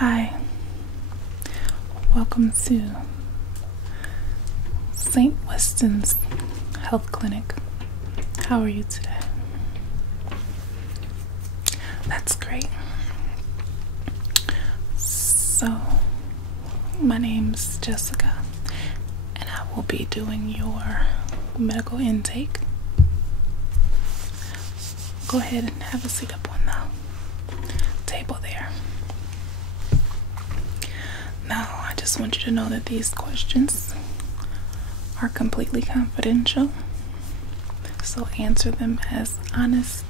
Hi, welcome to St. Weston's Health Clinic. How are you today? That's great. So, my name's Jessica, and I will be doing your medical intake. Go ahead and have a seat up on the table there. Now, I just want you to know that these questions are completely confidential, so answer them as honest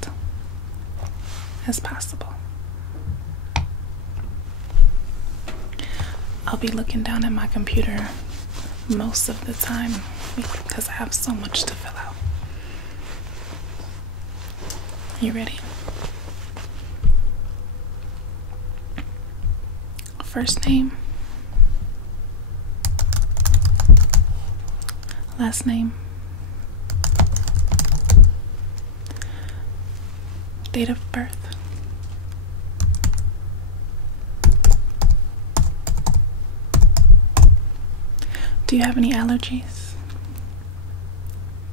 as possible. I'll be looking down at my computer most of the time because I have so much to fill out. You ready? First name, last name, date of birth, do you have any allergies?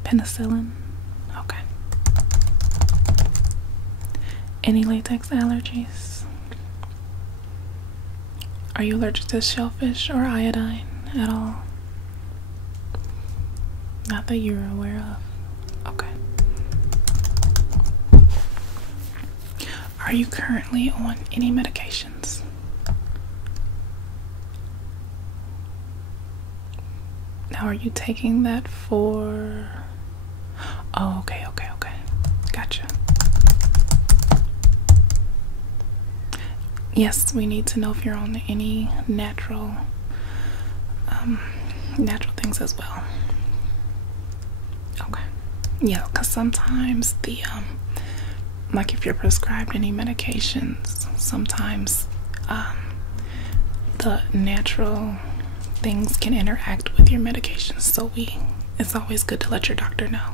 Penicillin? Okay. Any latex allergies? Are you allergic to shellfish or iodine at all? Not that you're aware of. Okay. Are you currently on any medications? Now, are you taking that for... Oh, okay. Gotcha. Yes, we need to know if you're on any natural things as well. Okay. Yeah, because sometimes the like if you're prescribed any medications, sometimes the natural things can interact with your medications, so it's always good to let your doctor know.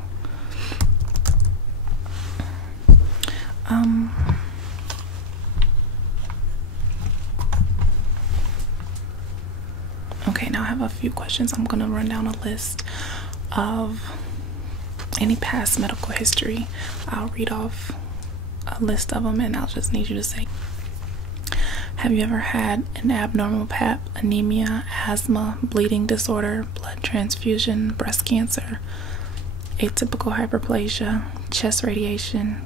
Okay, now I have a few questions. I'm gonna run down a list of any past medical history. I'll read off a list of them and I'll just need you to say, have you ever had an abnormal pap, anemia, asthma, bleeding disorder, blood transfusion, breast cancer, atypical hyperplasia, chest radiation,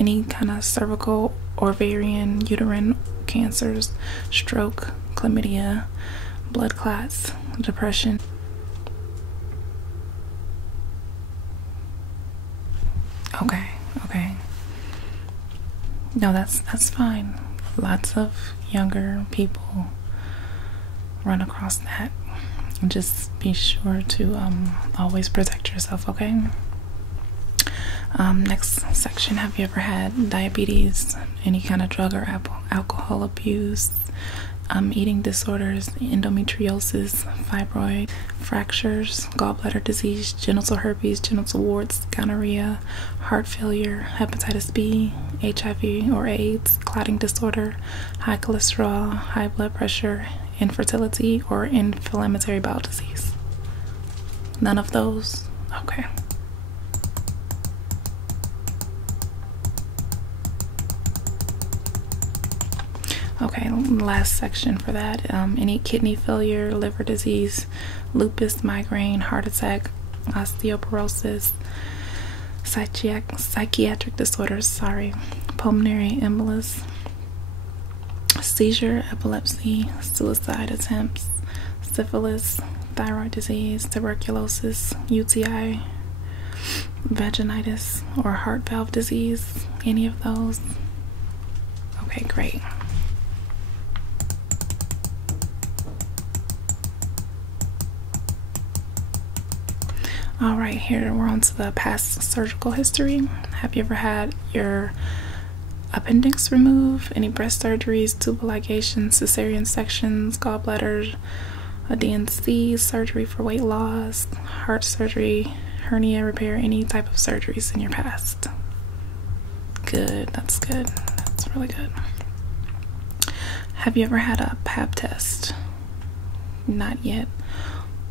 any kind of cervical, ovarian, uterine cancers, stroke, chlamydia, blood clots, depression? Okay. No, that's fine. Lots of younger people run across that. Just be sure to always protect yourself, okay? Next section, have you ever had diabetes, any kind of drug or alcohol abuse, eating disorders, endometriosis, fibroid, fractures, gallbladder disease, genital herpes, genital warts, gonorrhea, heart failure, hepatitis B, HIV or AIDS, clotting disorder, high cholesterol, high blood pressure, infertility, or inflammatory bowel disease? None of those? Okay. Okay, last section for that. Any kidney failure, liver disease, lupus, migraine, heart attack, osteoporosis, psychiatric disorders, pulmonary embolus, seizure, epilepsy, suicide attempts, syphilis, thyroid disease, tuberculosis, UTI, vaginitis, or heart valve disease? Any of those? Okay, great. All right, here we're on to the past surgical history. Have you ever had your appendix removed? Any breast surgeries, tubal ligations, cesarean sections, gallbladder, a DNC, surgery for weight loss, heart surgery, hernia repair, any type of surgeries in your past? Good, that's good. That's really good. Have you ever had a pap test? Not yet.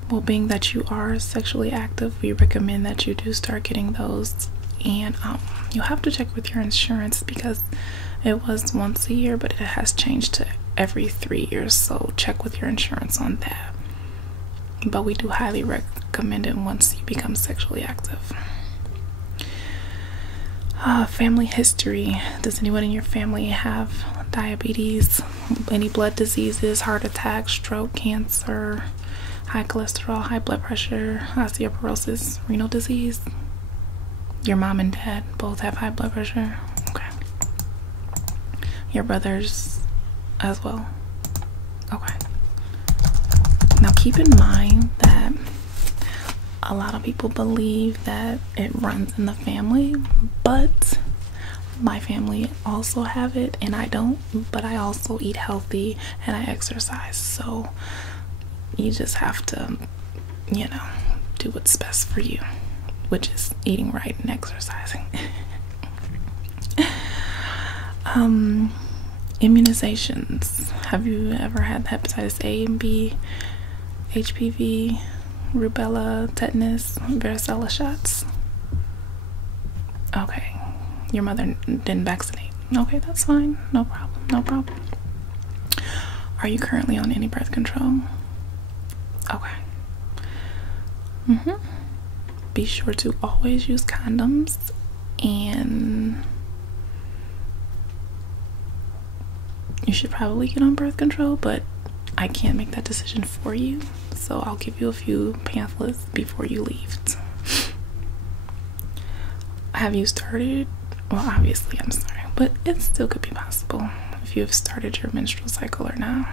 Well, being that you are sexually active, we recommend that you do start getting those. And you'll have to check with your insurance because it was once a year, but it has changed to every 3 years. So check with your insurance on that. But we do highly recommend it once you become sexually active. Family history. Does anyone in your family have diabetes, any blood diseases, heart attack, stroke, cancer, high cholesterol, high blood pressure, osteoporosis, renal disease? Your mom and dad both have high blood pressure? Okay. Your brothers as well? Okay. Now keep in mind that a lot of people believe that it runs in the family, but my family also have it and I don't, but I also eat healthy and I exercise. So you just have to, you know, do what's best for you, which is eating right and exercising. Immunizations. Have you ever had hepatitis A and B, HPV, rubella, tetanus, varicella shots? Okay. Your mother didn't vaccinate. Okay, that's fine. No problem. No problem. Are you currently on any birth control? Okay. Be sure to always use condoms, and you should probably get on birth control, but I can't make that decision for you. So I'll give you a few pamphlets before you leave. Have you started? Well, obviously I'm sorry, but it still could be possible if you've started your menstrual cycle or not.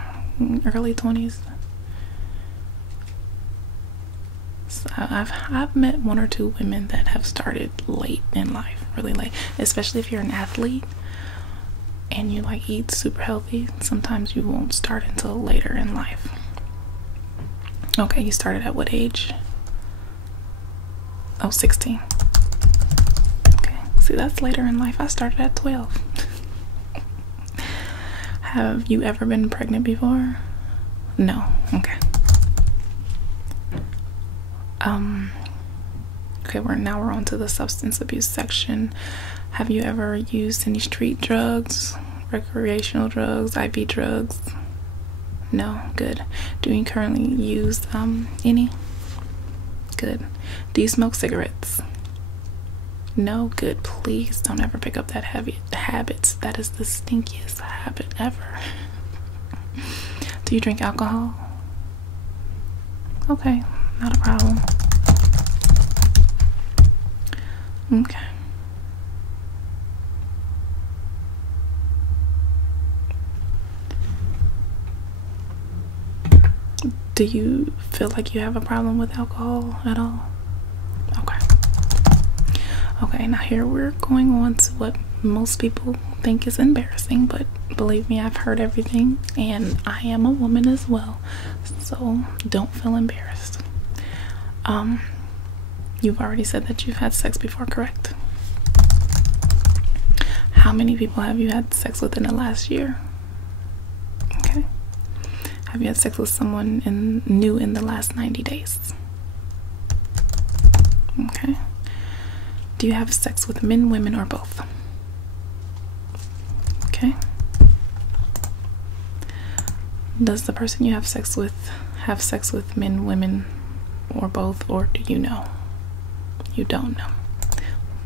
Early 20s. So I've met 1 or 2 women that have started late in life, really late, especially if you're an athlete and you like eat super healthy. Sometimes you won't start until later in life. Okay, you started at what age? Oh, 16. Okay, see, that's later in life. I started at 12. Have you ever been pregnant before? No. Okay. Okay, we're on to the substance abuse section. Have you ever used any street drugs, recreational drugs, IV drugs? No. Good. Do you currently use any? Good. Do you smoke cigarettes? No. Good. Please don't ever pick up that habit. That is the stinkiest habit ever. Do you drink alcohol? Okay, not a problem. Okay. Do you feel like you have a problem with alcohol at all? Okay. Okay, now here we're going on to what most people think is embarrassing, but believe me, I've heard everything, and I am a woman as well, so don't feel embarrassed. You've already said that you've had sex before, correct? How many people have you had sex with in the last year? Okay. Have you had sex with someone new in the last 90 days? Okay. Do you have sex with men, women, or both? Okay. Does the person you have sex with men, women, or both, or do you know? You don't know.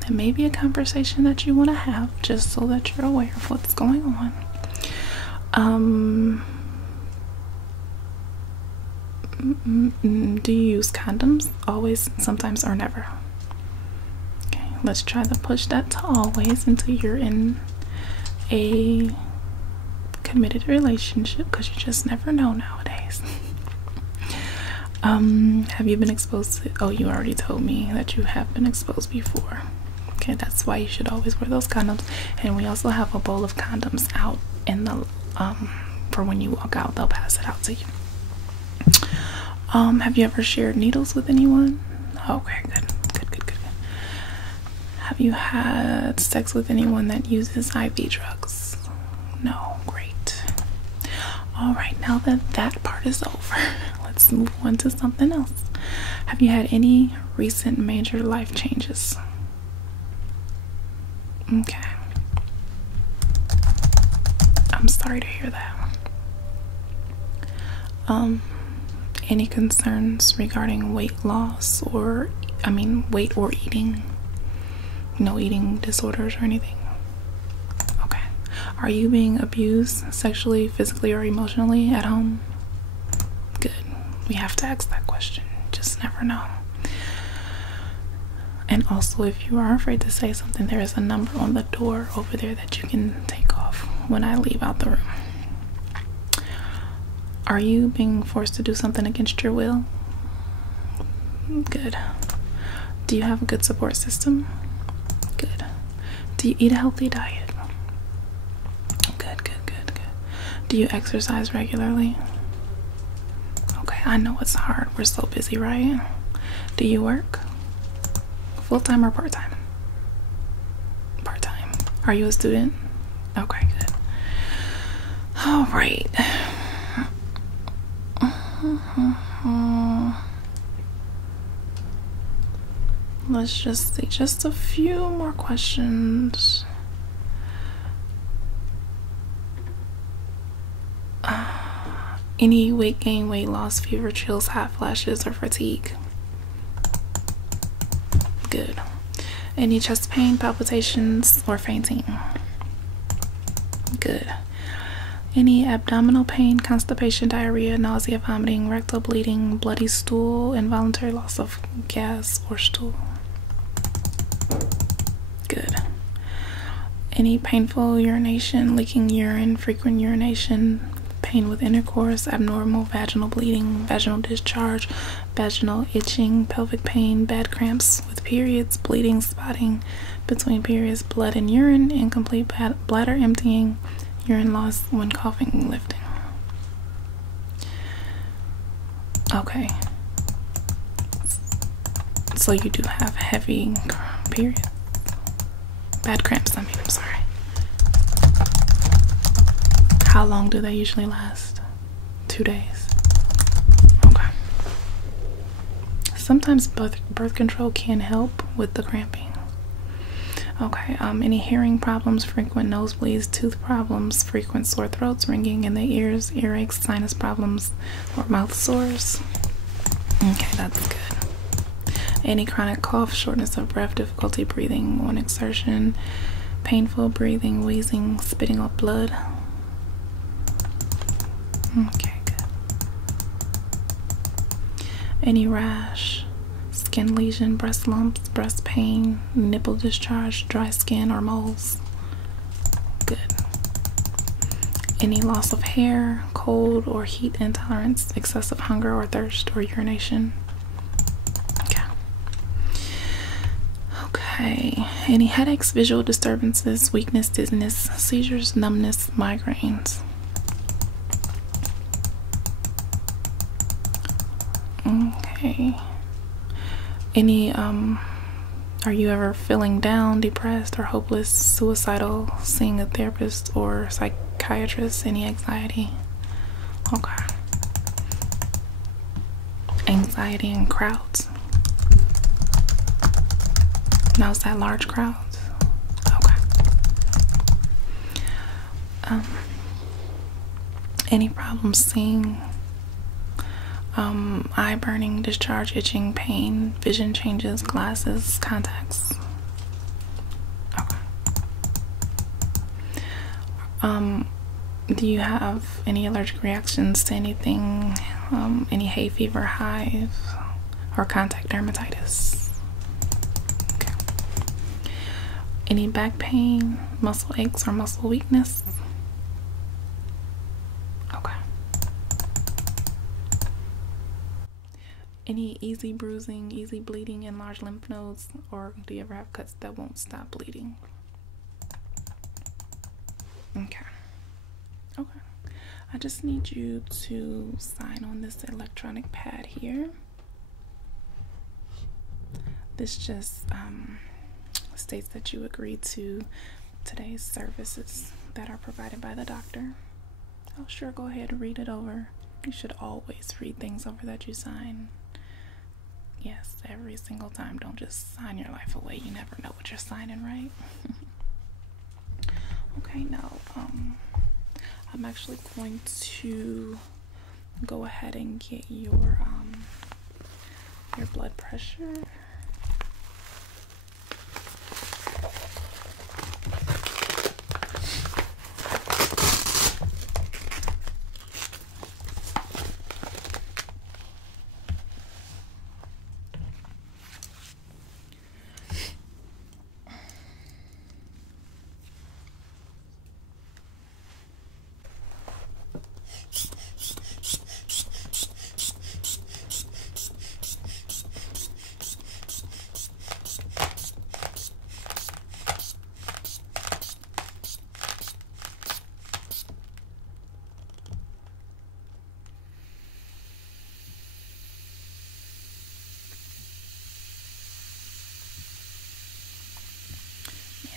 That may be a conversation that you want to have just so that you're aware of what's going on. Do you use condoms? Always, sometimes, or never? Okay, let's try to push that to always until you're in a committed relationship, because you just never know nowadays. Have you been exposed to, oh, you already told me that you have been exposed before. Okay, that's why you should always wear those condoms. And we also have a bowl of condoms out in the for when you walk out, they'll pass it out to you. Have you ever shared needles with anyone? Okay, good. Have you had sex with anyone that uses IV drugs? No. Great. All right, now that that part is over, let's move on to something else. Have you had any recent major life changes? Okay. I'm sorry to hear that. Any concerns regarding weight loss or, weight or eating? No eating disorders or anything? Okay. Are you being abused sexually, physically, or emotionally at home? Good. We have to ask that question. Just never know. And also, if you are afraid to say something, there is a number on the door over there that you can take off when I leave out the room. Are you being forced to do something against your will? Good. Do you have a good support system? Good. Do you eat a healthy diet? Good, good, good, good. Do you exercise regularly? Okay, I know it's hard. We're so busy, right? Do you work? Full-time or part-time? Part-time. Are you a student? Okay, good. All right. Let's just see just a few more questions. Any weight gain, weight loss, fever, chills, hot flashes, or fatigue? Good. Any chest pain, palpitations, or fainting? Good. Any abdominal pain, constipation, diarrhea, nausea, vomiting, rectal bleeding, bloody stool, involuntary loss of gas or stool? Good. Any painful urination, leaking urine, frequent urination, pain with intercourse, abnormal vaginal bleeding, vaginal discharge, vaginal itching, pelvic pain, bad cramps with periods, bleeding, spotting between periods, blood and urine, incomplete bladder emptying, urine loss when coughing and lifting? Okay. So you do have heavy periods. Bad cramps, I'm sorry. How long do they usually last? 2 days. Okay. Sometimes birth control can help with the cramping. Okay, any hearing problems, frequent nosebleeds, tooth problems, frequent sore throats, ringing in the ears, earaches, sinus problems, or mouth sores? Okay, that's good. Any chronic cough, shortness of breath, difficulty breathing on exertion, painful breathing, wheezing, spitting up blood? Okay, good. Any rash, skin lesion, breast lumps, breast pain, nipple discharge, dry skin, or moles? Good. Any loss of hair, cold or heat intolerance, excessive hunger or thirst, or urination? Okay. Okay. Any headaches, visual disturbances, weakness, dizziness, seizures, numbness, migraines? Okay. Any are you ever feeling down, depressed, or hopeless, suicidal, seeing a therapist or psychiatrist? Any anxiety? Okay. Anxiety in crowds? Now is that large crowds? Okay. Any problems seeing? Eye burning, discharge, itching, pain, vision changes, glasses, contacts? Okay. Do you have any allergic reactions to anything? Any hay fever, hives, or contact dermatitis? Okay. Any back pain, muscle aches, or muscle weakness? Okay. Any easy bruising, easy bleeding, enlarged lymph nodes, or do you ever have cuts that won't stop bleeding? Okay. Okay. I just need you to sign on this electronic pad here. This just states that you agree to today's services that are provided by the doctor. Oh, sure, go ahead and read it over. You should always read things over that you sign. Yes, every single time. Don't just sign your life away. You never know what you're signing, right? Okay, now, I'm actually going to go ahead and get your blood pressure.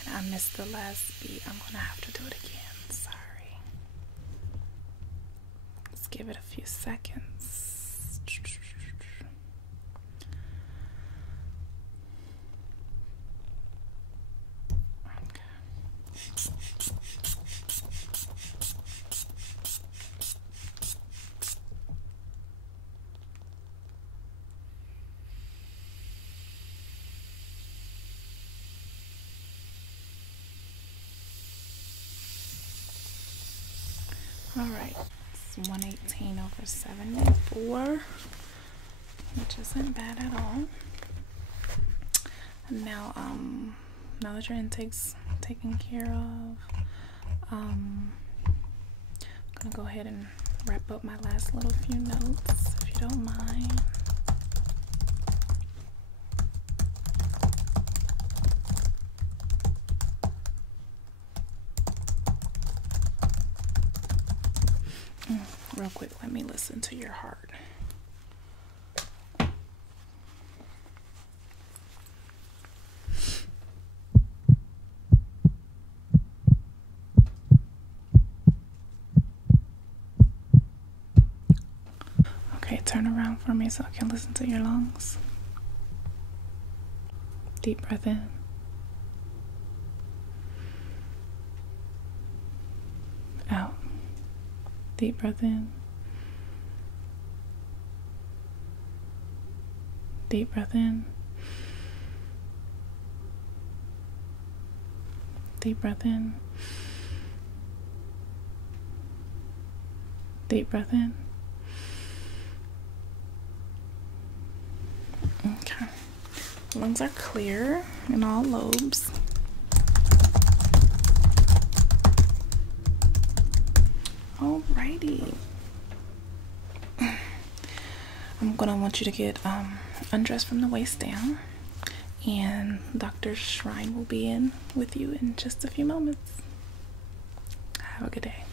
I missed the last beat. I'm gonna have to do it again. Sorry. Let's give it a few seconds. Alright, it's 118 over 74, which isn't bad at all. And now, now that your intake's taken care of, I'm gonna go ahead and wrap up my last little few notes, if you don't mind. Real quick, let me listen to your heart. Okay, turn around for me so I can listen to your lungs. Deep breath in. Out. Deep breath in. Deep breath in. Deep breath in. Deep breath in. Okay. Lungs are clear in all lobes. Alrighty. I'm gonna want you to get undressed from the waist down, and Dr. Shrine will be in with you in just a few moments. Have a good day.